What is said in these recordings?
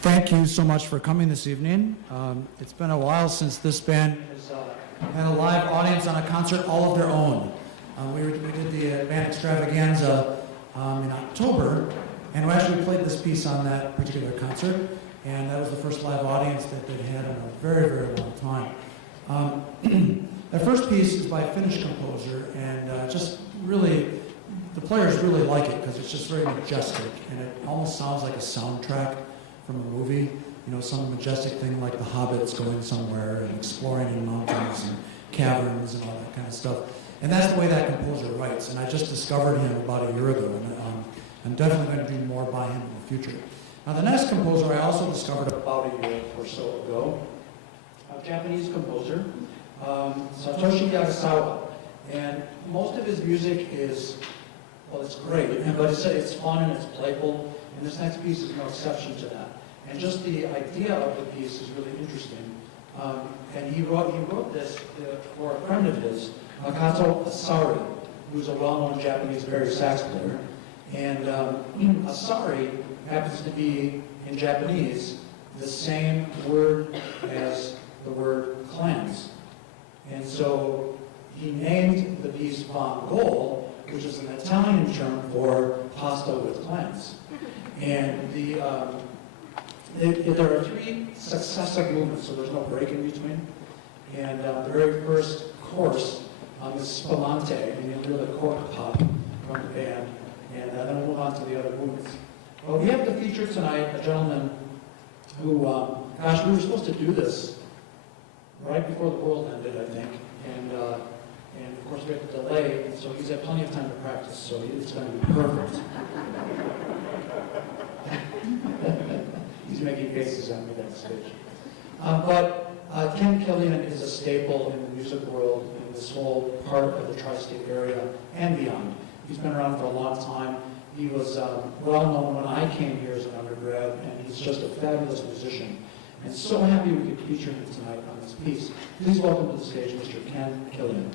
Thank you so much for coming this evening. It's been a while since this band has had a live audience on a concert all of their own. We did the band extravaganza in October, and we actually played this piece on that particular concert, and that was the first live audience that they'd had in a very, very long time. That first piece is by a Finnish composer, and just really, the players really like it because it's just very majestic, and it almost sounds like a soundtrack from a movie, you know, some majestic thing like the hobbits going somewhere and exploring in mountains and caverns and all that kind of stuff. And that's the way that composer writes, and I just discovered him about a year ago, and I'm definitely going to do more by him in the future. Now the next composer I also discovered about a year or so ago, a Japanese composer, Satoshi Yagasawa. And most of his music is, well, it's great, but it's fun and it's playful, and this next piece is no exception to that. And just the idea of the piece is really interesting. And he wrote this for a friend of his, Makoto Asari, who's a well-known Japanese baritone sax player. And Asari happens to be, in Japanese, the same word as the word clams. And so he named the piece Vongole, which is an Italian term for pasta with clams. And there are three successive movements, so there's no break in between. And the very first course is Spumante, and you'll hear the cork pop from the band, and then we'll move on to the other movements. Well, we have to feature tonight a gentleman who, gosh, we were supposed to do this right before the world ended, I think, and of course we had to delay, and so he's had plenty of time to practice, so it's going to be perfect. He's making faces at me backstage. But Ken Killian is a staple in the music world in this whole part of the tri-state area and beyond. He's been around for a long time. He was well known when I came here as an undergrad, and he's just a fabulous musician. And so happy we could feature him tonight on this piece. Please welcome to the stage Mr. Ken Killian.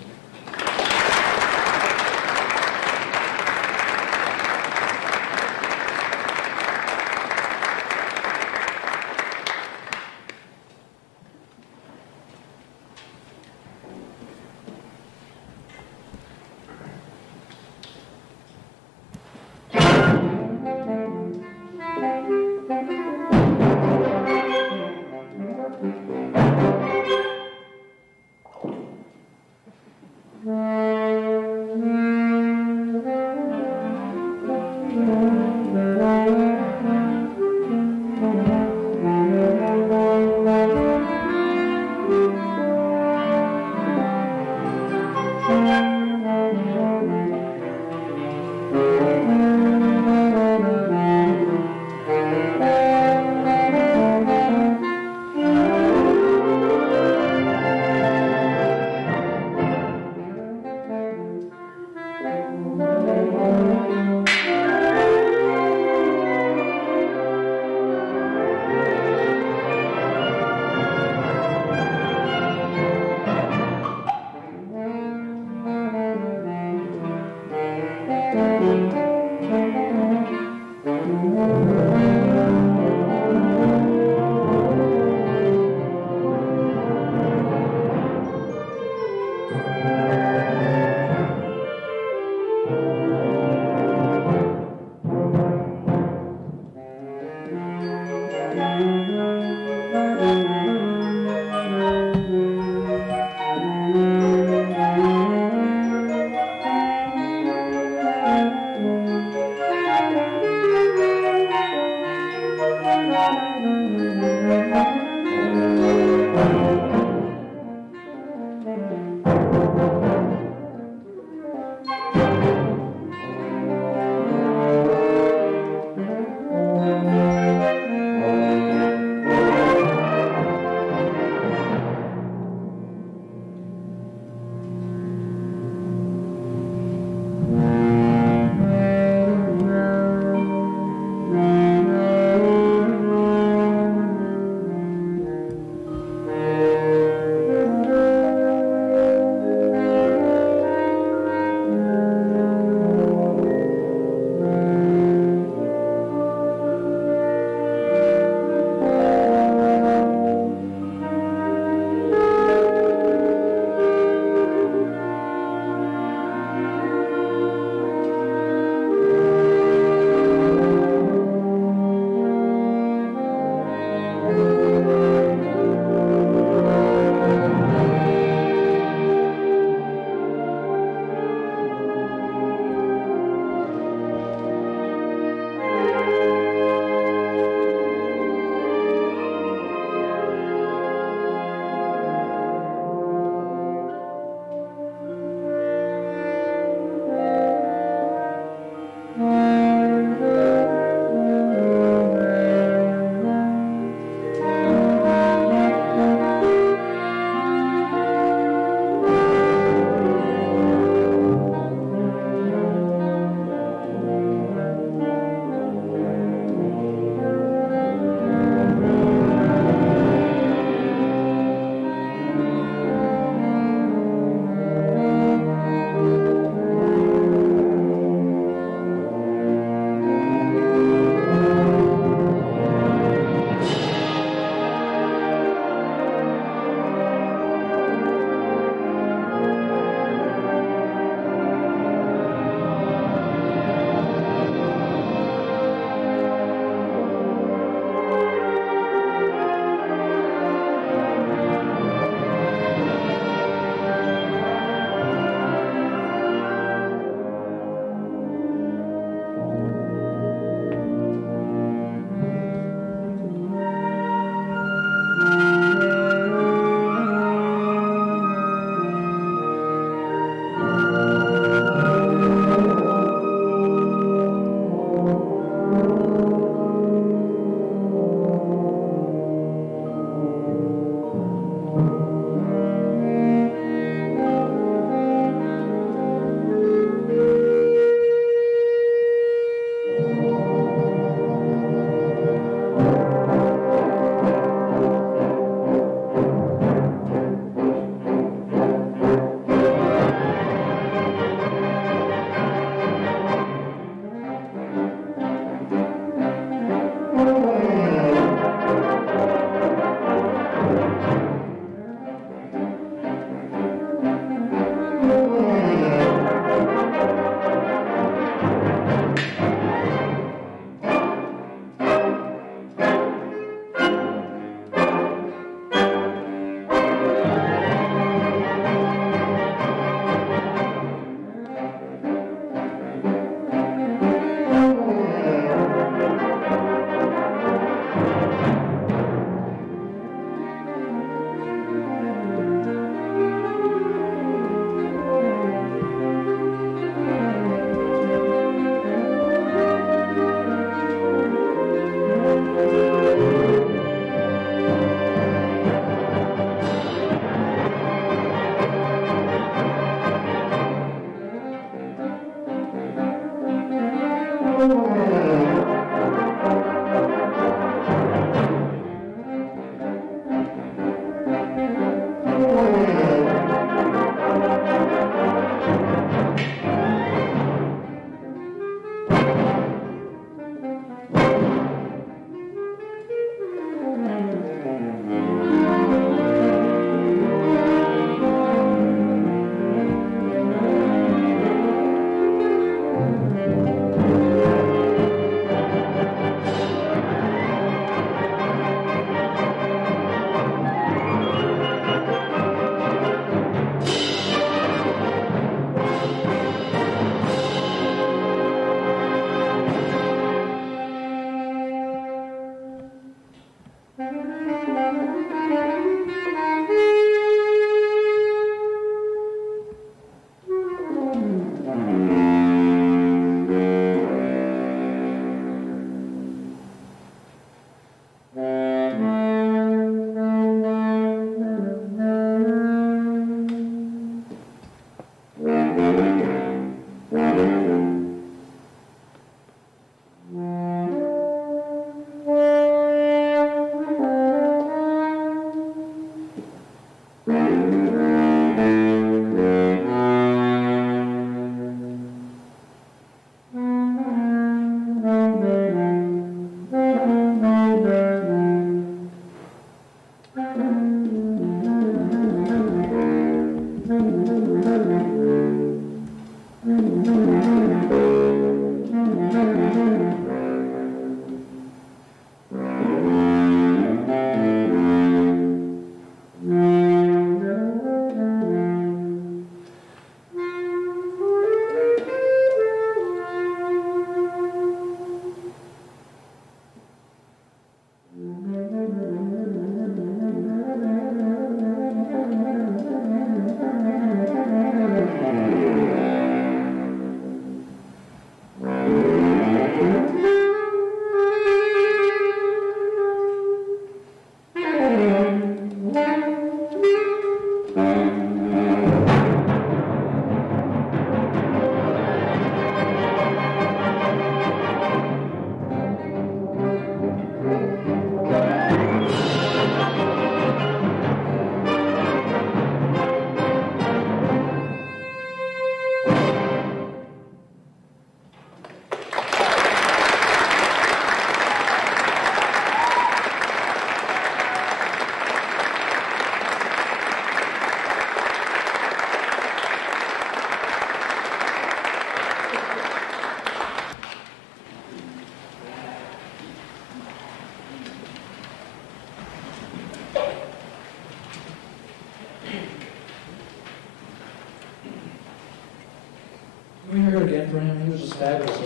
for him. He was just fabulous.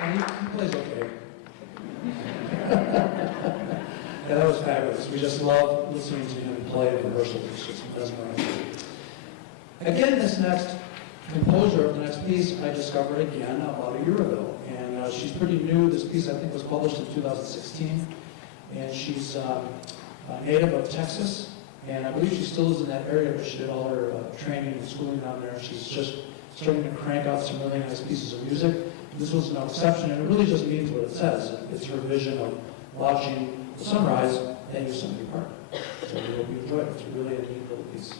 And he plays okay. Yeah, that was fabulous. We just love listening to him play at rehearsal. It's just mesmerizing. Again, this next composer of the next piece I discovered again about a year ago. And she's pretty new. This piece, I think, was published in 2016. And she's a native of Texas. And I believe she still lives in that area, but she did all her training and schooling down there. She's just starting to crank out some really nice pieces of music. This was no exception, and it really just means what it says. It's her vision of watching the sunrise and Yosemite Park. So we hope you enjoy it. It's really a neat little piece.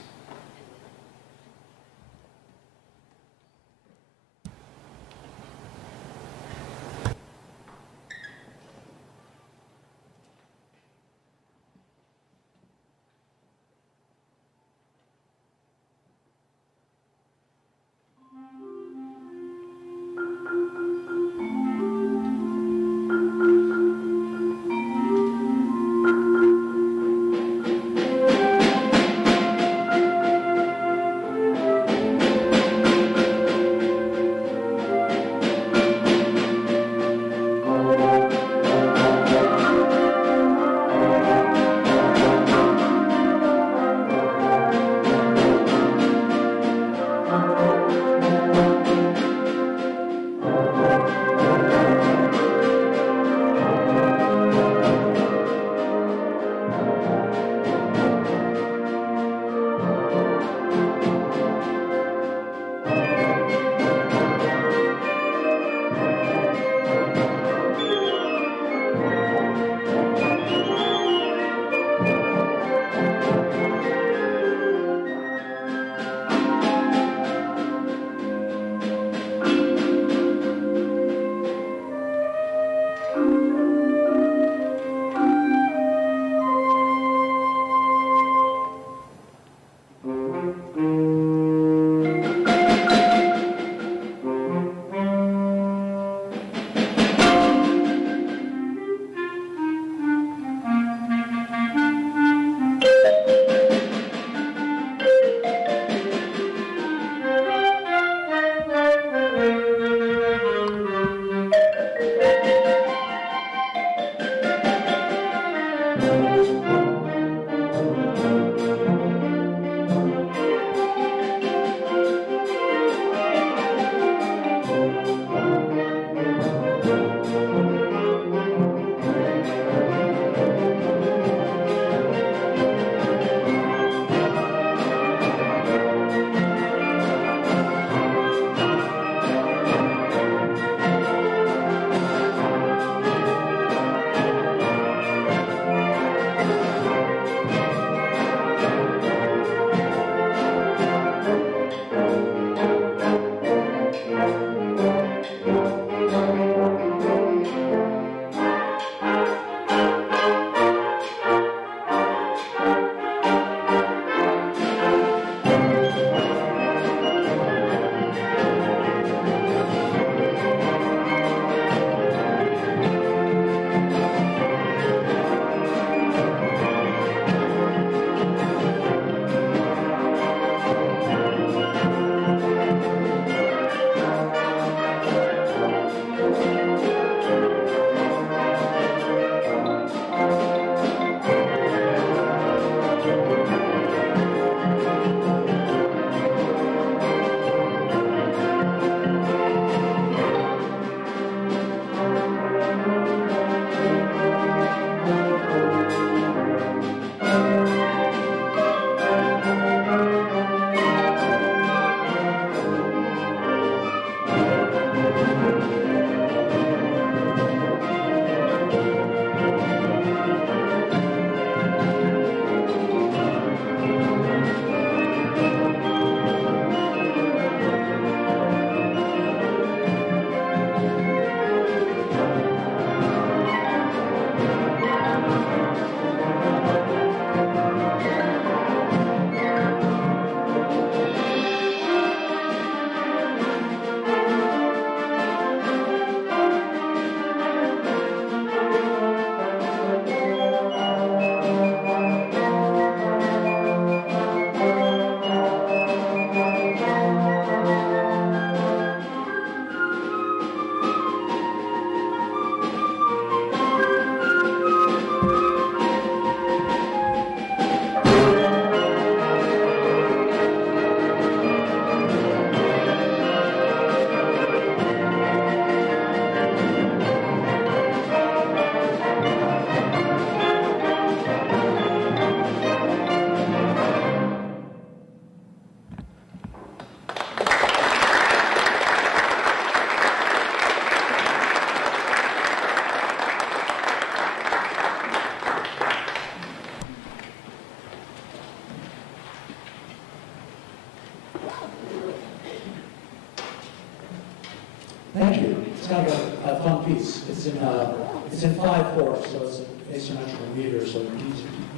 Thank you. It's kind of a fun piece. It's in 5/4, so it's an asymmetrical meter, so it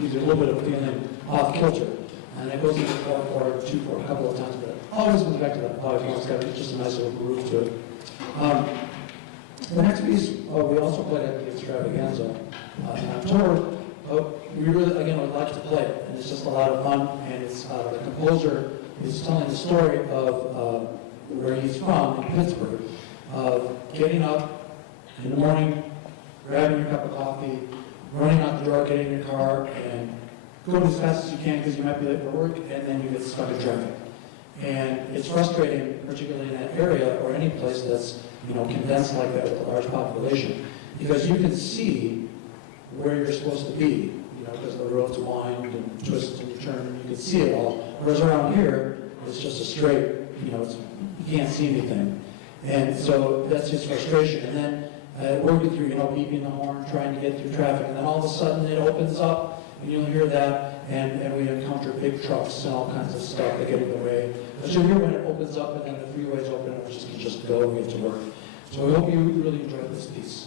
gives you a little bit of feeling off kilter. And it goes into 4/4, 2/4 a couple of times, but it always comes back to that 5/4. It's just a nice little groove to it. The next piece, we also played at the Extravaganza in October. We really, again, would like to play it, and it's just a lot of fun. And it's the composer is telling the story of where he's from in Pittsburgh, of getting up in the morning, grabbing your cup of coffee, running out the door, getting in your car, and going as fast as you can because you might be late for work, and then you get stuck in traffic. And it's frustrating, particularly in that area or any place that's condensed like that with a large population, because you can see where you're supposed to be, because the roads wind and twist and turn, and you can see it all. Whereas around here, it's just a straight, you can't see anything. And so that's his frustration. And then working through, beeping the horn, trying to get through traffic, and then all of a sudden it opens up, and you'll hear that, and we encounter big trucks and all kinds of stuff that get in the way. But you'll hear when it opens up, and then the freeways open, and you just go and get to work. So we hope you really enjoyed this piece.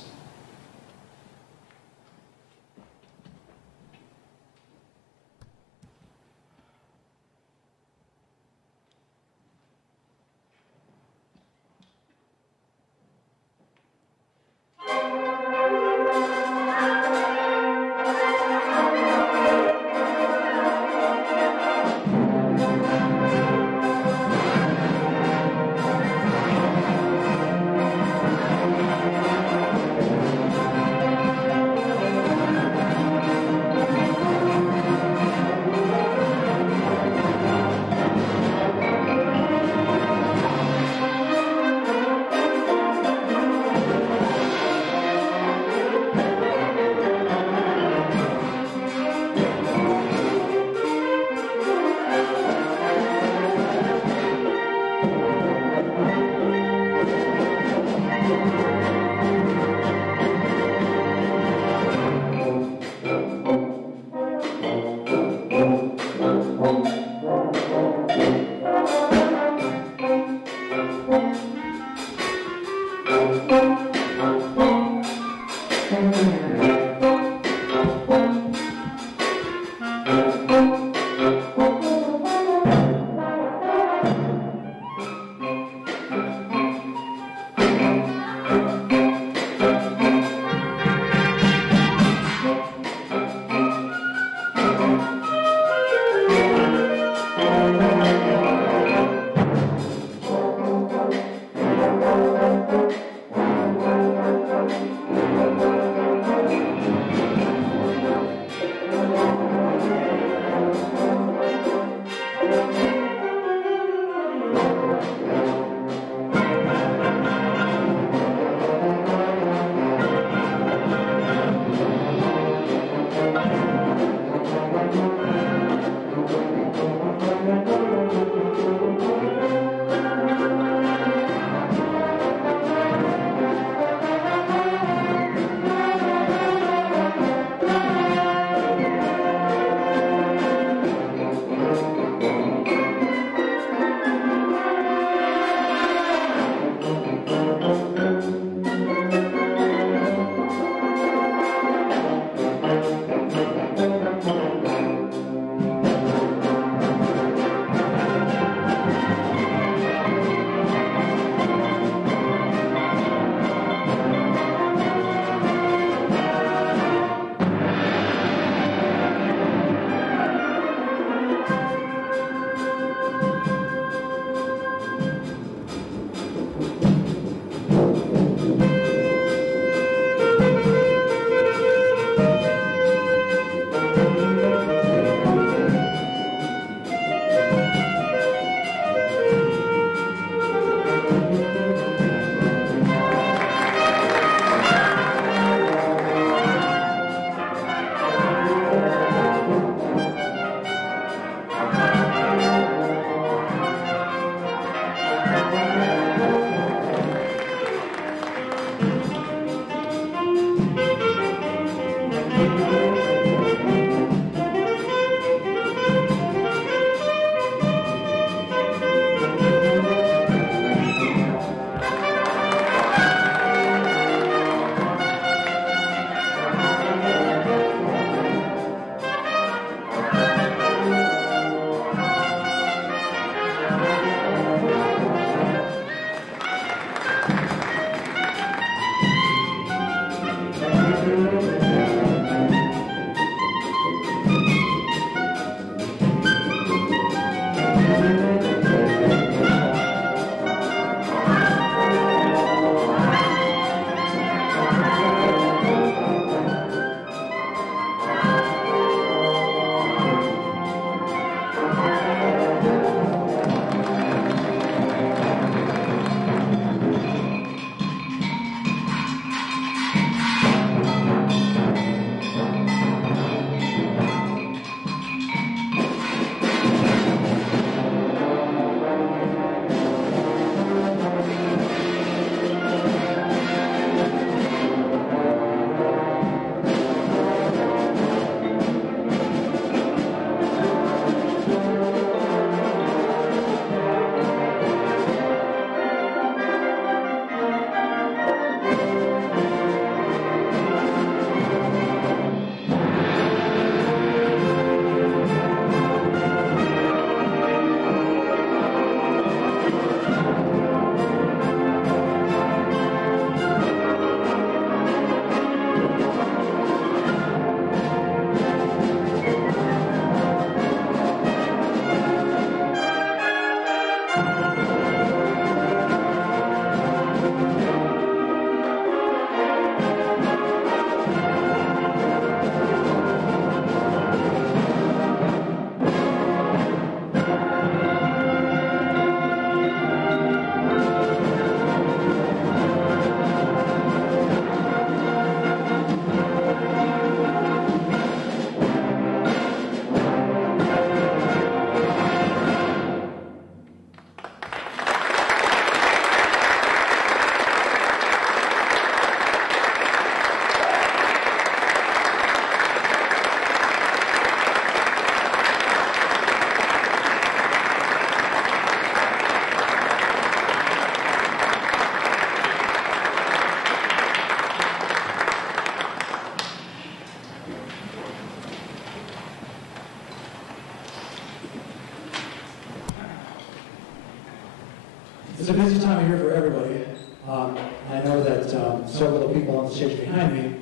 It's a busy time of year for everybody. I know that several of the people on the stage behind me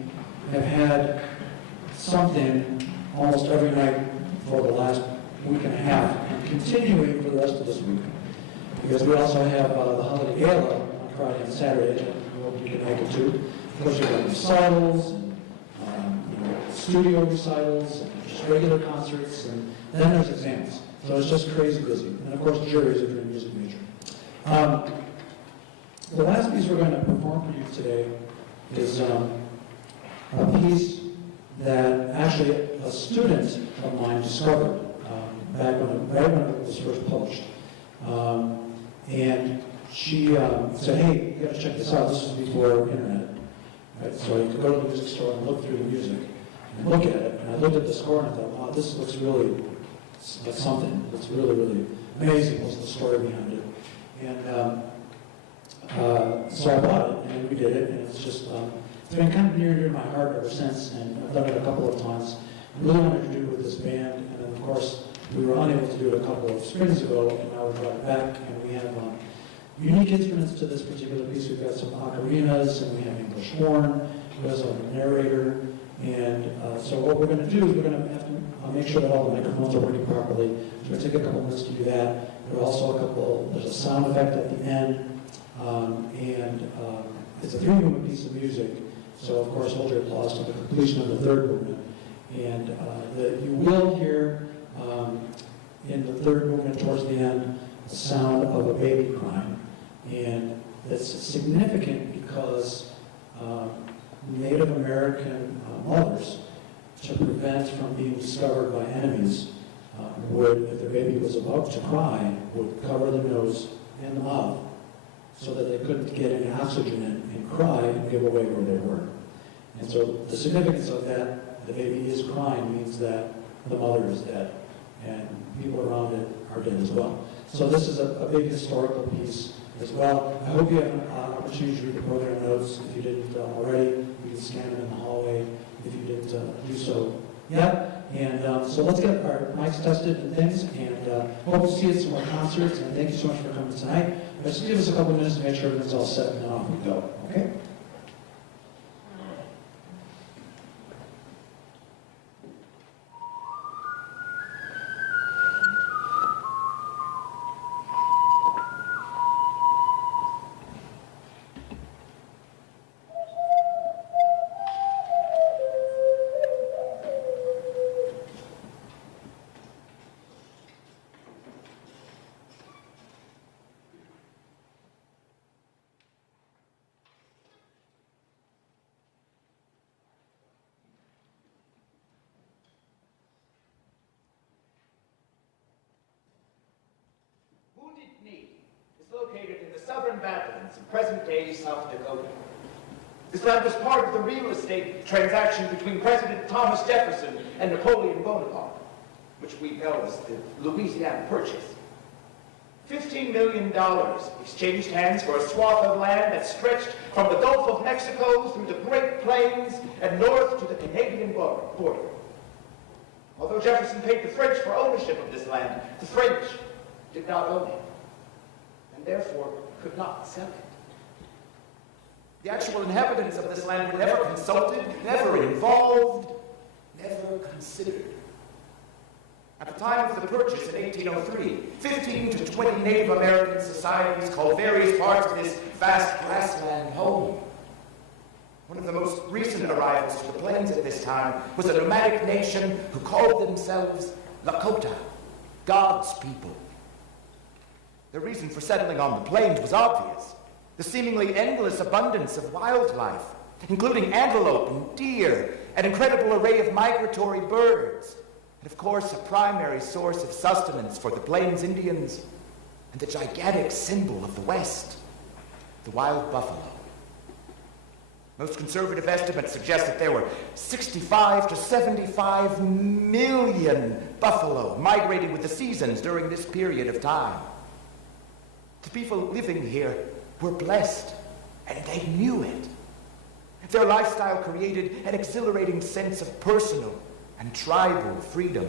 have had something almost every night for the last week and a half, and continuing for the rest of this week. Because we also have the holiday gala on Friday and Saturday, and we hope you can make it too. Of course, we've got recitals, and studio recitals, and just regular concerts, and then there's exams. So it's just crazy busy. And of course, juries if you're a music major. The last piece we're going to perform for you today is a piece that actually a student of mine discovered right when it was first published. And she said, hey, you got to check this out. This was before internet. Right? So you could go to the music store and look through the music and look at it. And I looked at the score and I thought, wow, this looks really like something. It's really, really amazing. What's the story behind it? And so I bought it and we did it. And it's just, it's been kind of near and dear to my heart ever since. And I've done it a couple of times. I really wanted to do it with this band. And then, of course, we were unable to do it a couple of springs ago, and now we brought it back, and we have unique instruments to this particular piece. We've got some ocarinas, and we have English horn, we also have a narrator, and so what we're going to do is we're going to have to make sure that all the microphones are working properly. So we're going to take a couple minutes to do that. There are also there's a sound effect at the end, and it's a 3-movement piece of music, so of course hold your applause to the completion of the 3rd movement. And you will hear in the 3rd movement towards the end, the sound of a baby crying. And that's significant because Native American mothers, to prevent from being discovered by enemies, would, if their baby was about to cry, would cover the nose and the mouth so that they couldn't get any oxygen in and cry and give away where they were. And so the significance of that, the baby is crying, means that the mother is dead, and people around it are dead as well. So this is a big historical piece as well. I hope you have an opportunity to read the program notes. If you didn't already, you can scan them in the hallway if you didn't do so yet. And so let's get our mics tested and things, and hope to see you at some more concerts, and thank you so much for coming tonight. Just give us a couple minutes to make sure everything's all set, and then off we go, okay? Located in the southern Badlands in present-day South Dakota. This land was part of the real estate transaction between President Thomas Jefferson and Napoleon Bonaparte, which we know as the Louisiana Purchase. $15 million exchanged hands for a swath of land that stretched from the Gulf of Mexico through the Great Plains and north to the Canadian border. Although Jefferson paid the French for ownership of this land, the French did not own it, and therefore could not sell it. The actual inhabitants of this land were never consulted, never involved, never considered. At the time of the purchase in 1803, 15 to 20 Native American societies called various parts of this vast grassland home. One of the most recent arrivals to the plains at this time was a nomadic nation who called themselves Lakota, God's people. The reason for settling on the plains was obvious. The seemingly endless abundance of wildlife, including antelope and deer, an incredible array of migratory birds, and of course a primary source of sustenance for the Plains Indians, and the gigantic symbol of the West, the wild buffalo. Most conservative estimates suggest that there were 65 to 75 million buffalo migrating with the seasons during this period of time. The people living here were blessed, and they knew it. Their lifestyle created an exhilarating sense of personal and tribal freedom.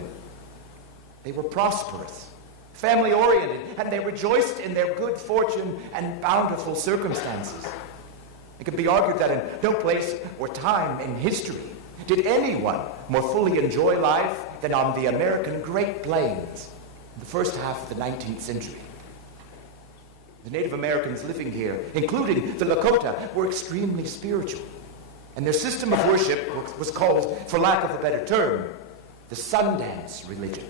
They were prosperous, family-oriented, and they rejoiced in their good fortune and bountiful circumstances. It can be argued that in no place or time in history did anyone more fully enjoy life than on the American Great Plains in the first half of the 19th century. The Native Americans living here, including the Lakota, were extremely spiritual, and their system of worship was called, for lack of a better term, the Sundance religion.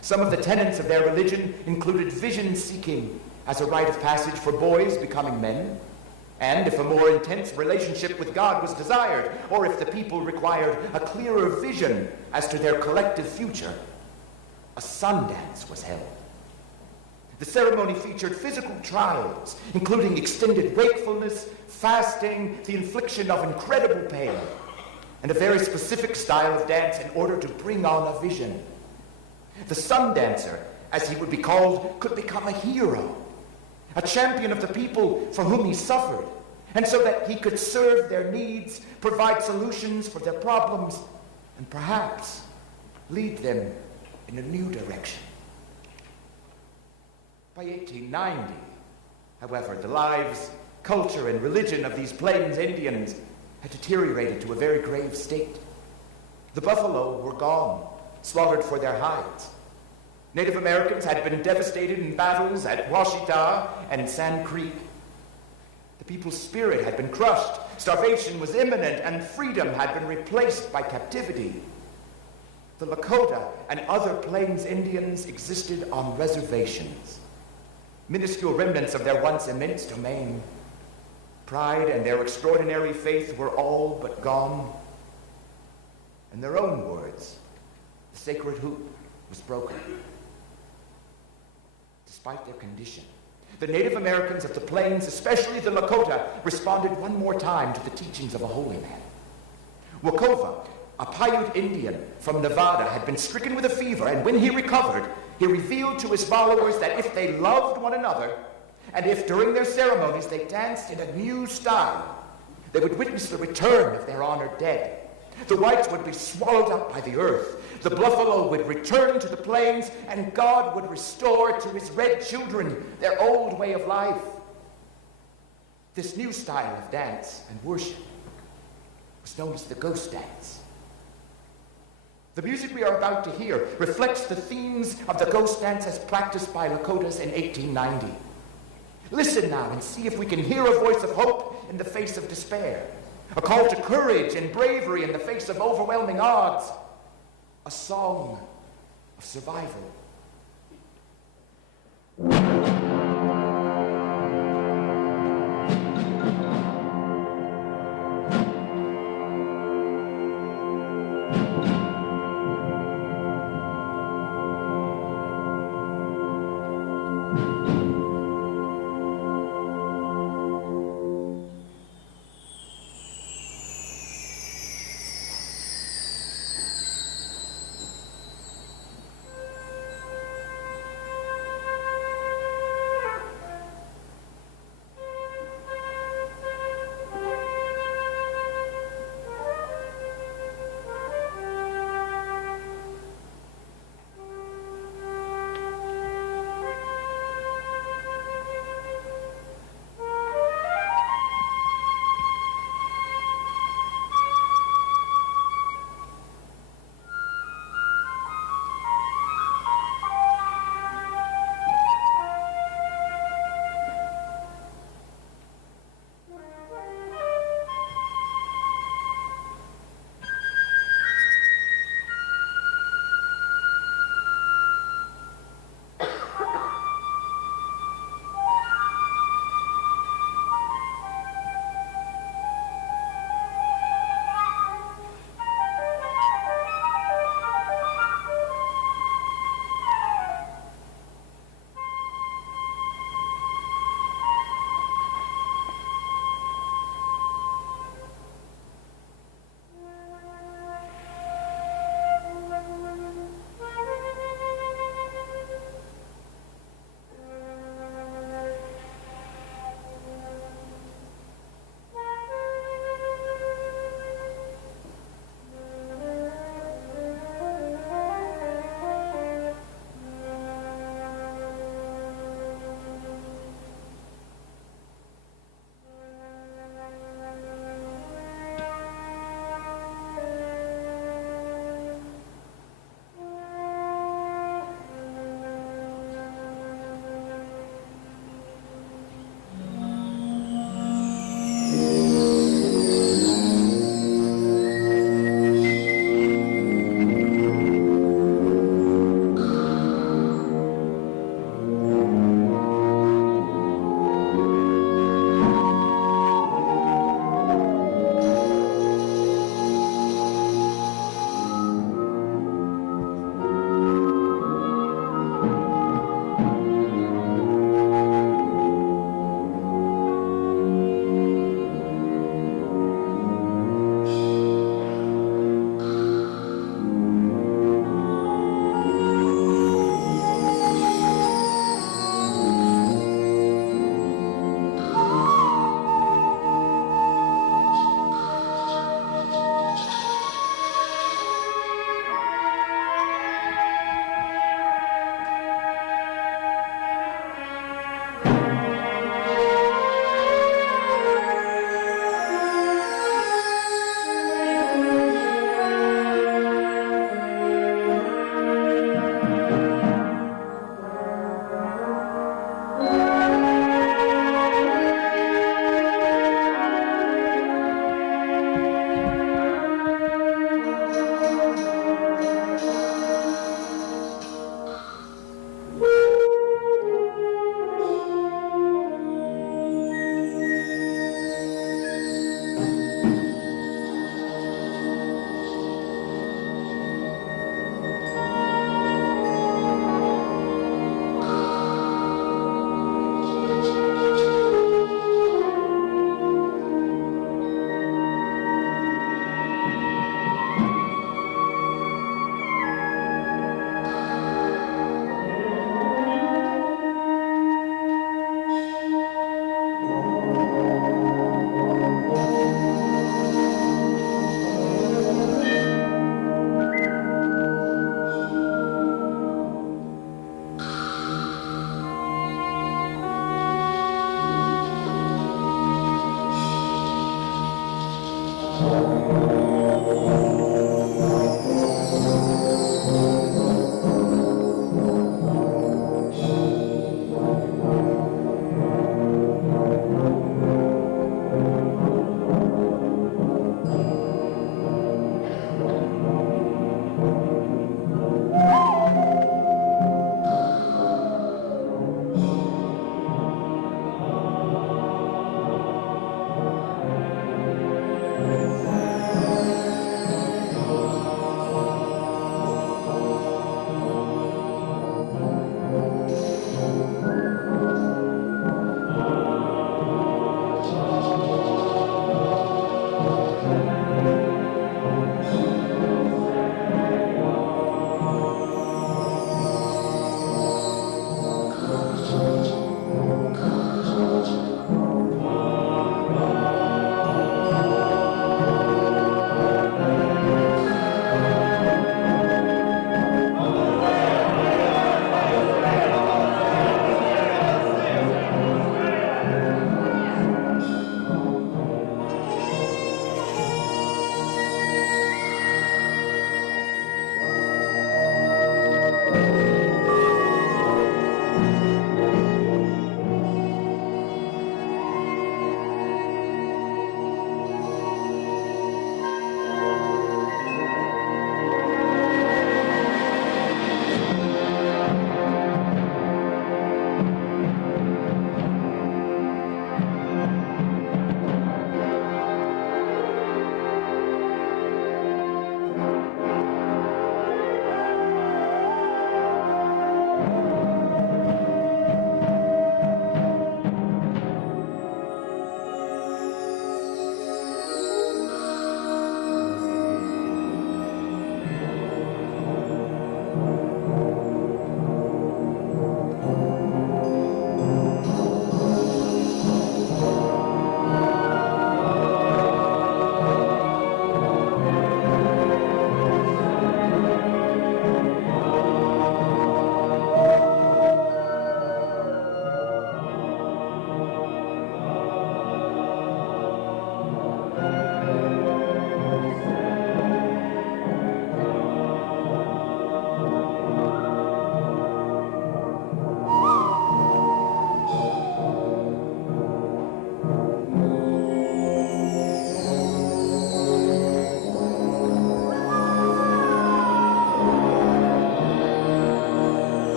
Some of the tenets of their religion included vision-seeking as a rite of passage for boys becoming men, and if a more intense relationship with God was desired, or if the people required a clearer vision as to their collective future, a Sundance was held. The ceremony featured physical trials, including extended wakefulness, fasting, the infliction of incredible pain, and a very specific style of dance in order to bring on a vision. The sun dancer, as he would be called, could become a hero, a champion of the people for whom he suffered, and so that he could serve their needs, provide solutions for their problems, and perhaps lead them in a new direction. By 1890, however, the lives, culture, and religion of these Plains Indians had deteriorated to a very grave state. The buffalo were gone, slaughtered for their hides. Native Americans had been devastated in battles at Washita and Sand Creek. The people's spirit had been crushed, starvation was imminent, and freedom had been replaced by captivity. The Lakota and other Plains Indians existed on reservations, minuscule remnants of their once immense domain. Pride and their extraordinary faith were all but gone. In their own words, the sacred hoop was broken. Despite their condition, the Native Americans of the Plains, especially the Lakota, responded one more time to the teachings of a holy man. Wakova, a Paiute Indian from Nevada, had been stricken with a fever, and when he recovered, he revealed to his followers that if they loved one another, and if during their ceremonies they danced in a new style, they would witness the return of their honored dead. The whites would be swallowed up by the earth. The buffalo would return to the plains, and God would restore to his red children their old way of life. This new style of dance and worship was known as the ghost dance. The music we are about to hear reflects the themes of the ghost dance as practiced by Lakotas in 1890. Listen now and see if we can hear a voice of hope in the face of despair, a call to courage and bravery in the face of overwhelming odds, a song of survival.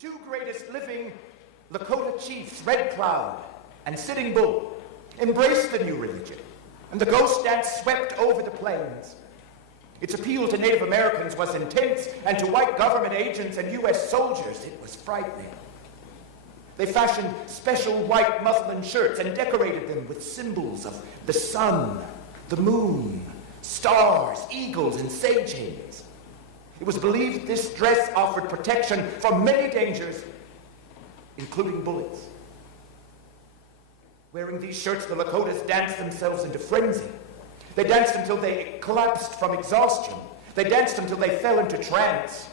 The two greatest living Lakota chiefs, Red Cloud and Sitting Bull, embraced the new religion, and the ghost dance swept over the plains. Its appeal to Native Americans was intense, and to white government agents and U.S. soldiers, it was frightening. They fashioned special white muslin shirts and decorated them with symbols of the sun, the moon, stars, eagles, and sage hens. It was believed this dress offered protection from many dangers, including bullets. Wearing these shirts, the Lakotas danced themselves into frenzy. They danced until they collapsed from exhaustion. They danced until they fell into trance.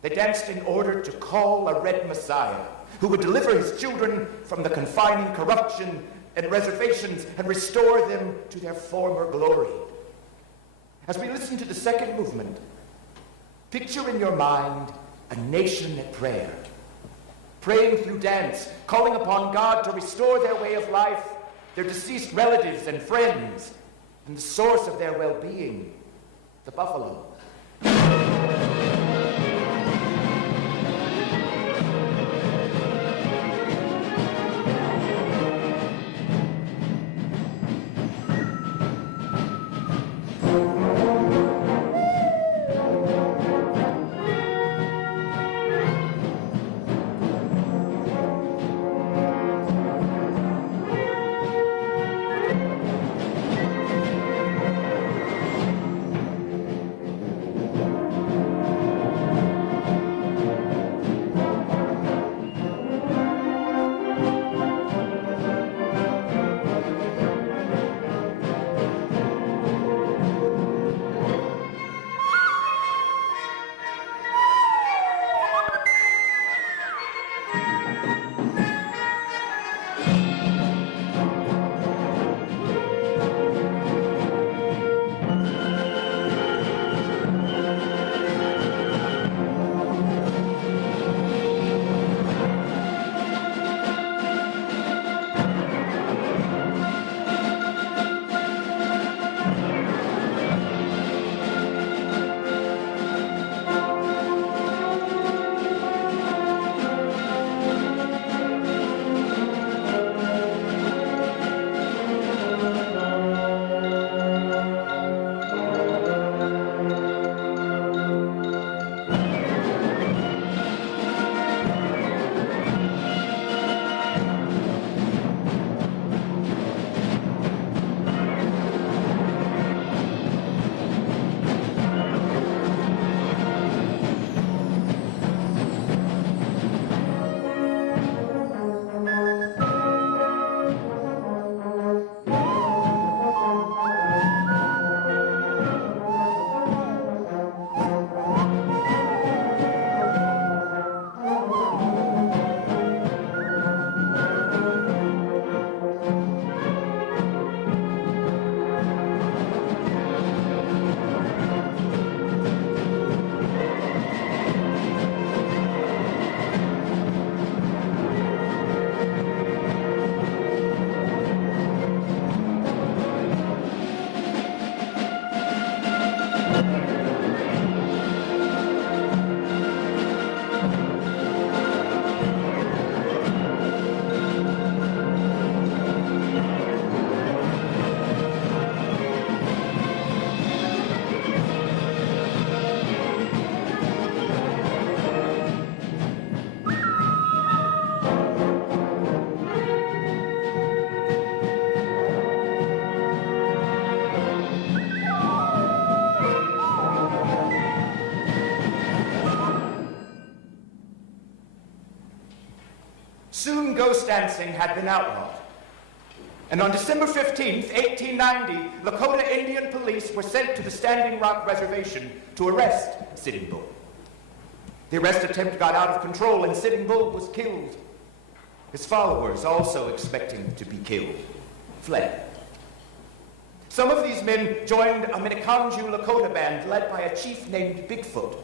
They danced in order to call a red Messiah who would deliver his children from the confining corruption and reservations and restore them to their former glory. As we listen to the second movement, picture in your mind a nation at prayer, praying through dance, calling upon God to restore their way of life, their deceased relatives and friends, and the source of their well-being, the buffalo. Soon ghost dancing had been outlawed. And on December 15th, 1890, Lakota Indian police were sent to the Standing Rock Reservation to arrest Sitting Bull. The arrest attempt got out of control and Sitting Bull was killed. His followers, also expecting to be killed, fled. Some of these men joined a Minneconjou Lakota band led by a chief named Bigfoot.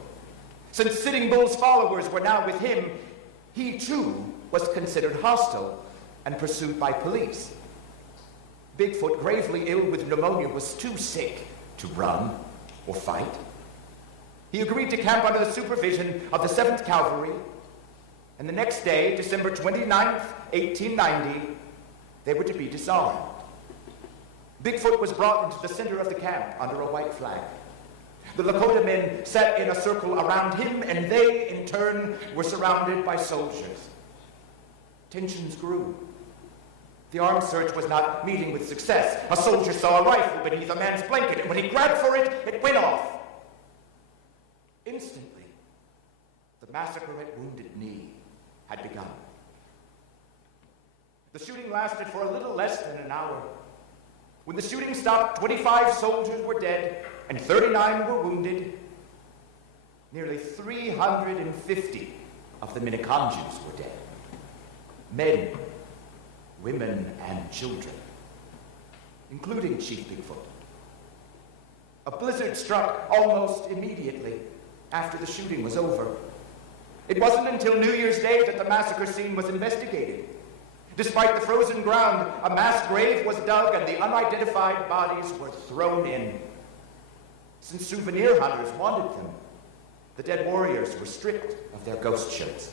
Since Sitting Bull's followers were now with him, he too was considered hostile and pursued by police. Bigfoot, gravely ill with pneumonia, was too sick to run or fight. He agreed to camp under the supervision of the 7th Cavalry, and the next day, December 29th, 1890, they were to be disarmed. Bigfoot was brought into the center of the camp under a white flag. The Lakota men sat in a circle around him, and they, in turn, were surrounded by soldiers. Tensions grew. The armed search was not meeting with success. A soldier saw a rifle beneath a man's blanket, and when he grabbed for it, it went off. Instantly, the massacre at Wounded Knee had begun. The shooting lasted for a little less than an hour. When the shooting stopped, 25 soldiers were dead and 39 were wounded. Nearly 350 of the Minneconjous were dead. Men, women, and children, including Chief Bigfoot. A blizzard struck almost immediately after the shooting was over. It wasn't until New Year's Day that the massacre scene was investigated. Despite the frozen ground, a mass grave was dug and the unidentified bodies were thrown in. Since souvenir hunters wanted them, the dead warriors were stripped of their ghost shirts.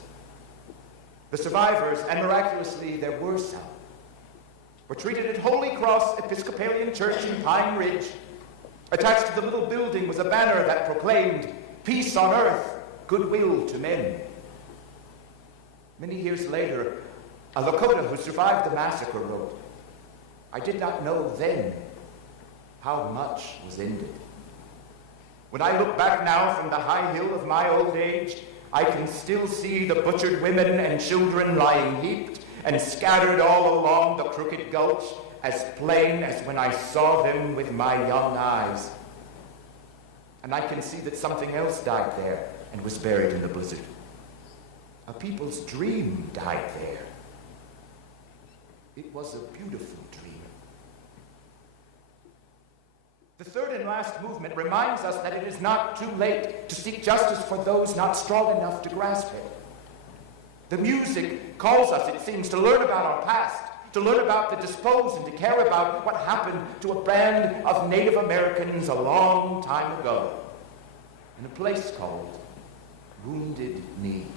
The survivors, and miraculously there were some, were treated at Holy Cross Episcopalian Church in Pine Ridge. Attached to the little building was a banner that proclaimed, "Peace on earth, goodwill to men." Many years later, a Lakota who survived the massacre wrote, "I did not know then how much was ended. When I look back now from the high hill of my old age, I can still see the butchered women and children lying heaped and scattered all along the crooked gulch, as plain as when I saw them with my young eyes. And I can see that something else died there and was buried in the blizzard. A people's dream died there. It was a beautiful dream." The third and last movement reminds us that it is not too late to seek justice for those not strong enough to grasp it. The music calls us, it seems, to learn about our past, to learn about the disposed, and to care about what happened to a band of Native Americans a long time ago in a place called Wounded Knee.